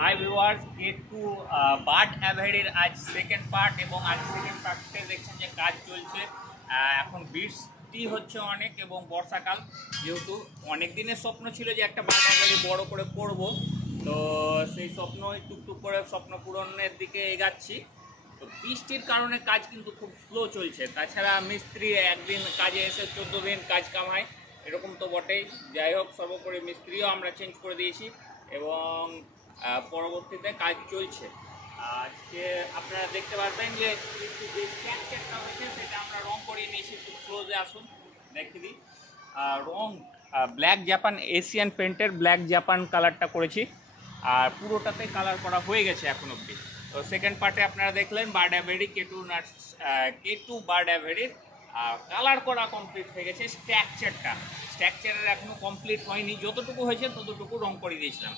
Hi viewers, two bird অ্যাভেরির আজ second part এবং আজ সেকেন্ড পার্টে দেখছেন যে কাজ চলছে। এখন বৃষ্টি হচ্ছে অনেক এবং বর্ষাকাল, যেহেতু অনেক দিনের স্বপ্ন ছিল যে একটা বার্ড অ্যাভেরি বড় করে করব, তো সেই স্বপ্ন টুকটুক করে স্বপ্ন পূরণের দিকে এগাচ্ছি। তো বৃষ্টির কারণে কাজ কিন্তু খুব স্লো চলছে। তাছাড়া মিস্ত্রি একদিন কাজে এসে 14 দিন কাজ কামায়, এরকম তো বটেই। যাই হোক, সর্বোপরি মিস্ত্রিও আমরা চেঞ্জ করে দিয়েছি এবং পরবর্তীতে কাজ চলছে। আজকে আপনারা দেখতে পারবেন যে যে স্ট্রাকচারটা হয়েছে সেটা আমরা রং করিয়ে নিয়েছি। একটু ক্লোজে আসুন, দেখে দিই। রং ব্ল্যাক জাপান এশিয়ান পেন্টের ব্ল্যাক জাপান কালারটা করেছি, আর পুরোটাতে কালার করা হয়ে গেছে এখন অবধি। তো সেকেন্ড পার্টে আপনারা দেখলেন বার্ড অ্যাভেরি K2 বার্ড অ্যাভেরির কালার করা কমপ্লিট হয়ে গেছে। স্ট্রাকচারের এখনও কমপ্লিট হয়নি, যতটুকু হয়েছে ততটুকু রং করে দিয়েছিলাম।